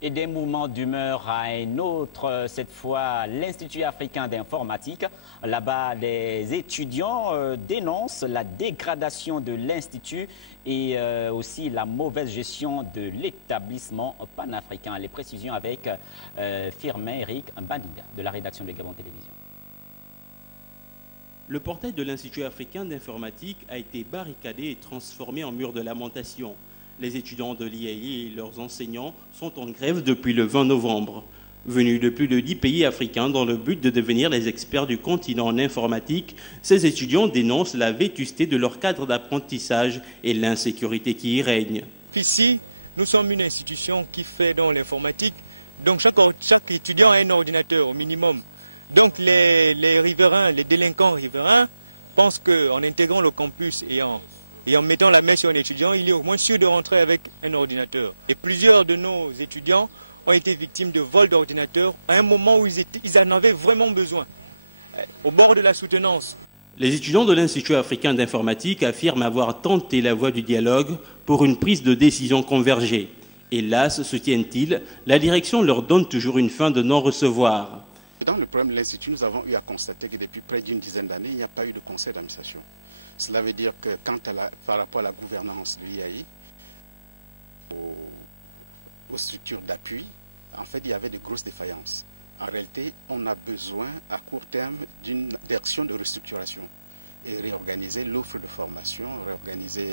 Et des mouvements d'humeur à un autre, cette fois l'Institut africain d'informatique. Là-bas, les étudiants dénoncent la dégradation de l'Institut et aussi la mauvaise gestion de l'établissement panafricain. Les précisions avec Firmin Eric Mbandinga de la rédaction de Gabon Télévision. Le portail de l'Institut africain d'informatique a été barricadé et transformé en mur de lamentation. Les étudiants de l'IAI et leurs enseignants sont en grève depuis le 20 novembre. Venus de plus de 10 pays africains dans le but de devenir les experts du continent en informatique, ces étudiants dénoncent la vétusté de leur cadre d'apprentissage et l'insécurité qui y règne. Ici, nous sommes une institution qui fait dans l'informatique. Donc chaque étudiant a un ordinateur au minimum. Donc les riverains, les délinquants riverains pensent qu'en intégrant le campus et en mettant la main sur un étudiant, il est au moins sûr de rentrer avec un ordinateur. Et plusieurs de nos étudiants ont été victimes de vols d'ordinateurs à un moment où ils en avaient vraiment besoin, au bord de la soutenance. Les étudiants de l'Institut africain d'informatique affirment avoir tenté la voie du dialogue pour une prise de décision convergée. Hélas, soutiennent-ils, la direction leur donne toujours une fin de non-recevoir. Dans le problème de l'Institut, nous avons eu à constater que depuis près d'une dizaine d'années, il n'y a pas eu de conseil d'administration. Cela veut dire que par rapport à la gouvernance de l'IAI, aux structures d'appui, en fait, il y avait de grosses défaillances. En réalité, on a besoin à court terme d'une action de restructuration et réorganiser l'offre de formation, réorganiser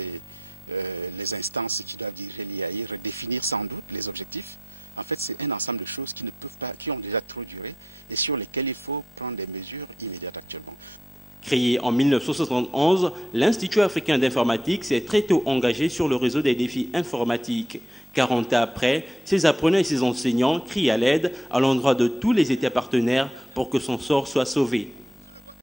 les instances qui doivent diriger l'IAI, redéfinir sans doute les objectifs. En fait, c'est un ensemble de choses qui ont déjà trop duré et sur lesquelles il faut prendre des mesures immédiates actuellement. Créé en 1971, l'Institut africain d'informatique s'est très tôt engagé sur le réseau des défis informatiques. 40 ans après, ses apprenants et ses enseignants crient à l'aide à l'endroit de tous les États partenaires pour que son sort soit sauvé.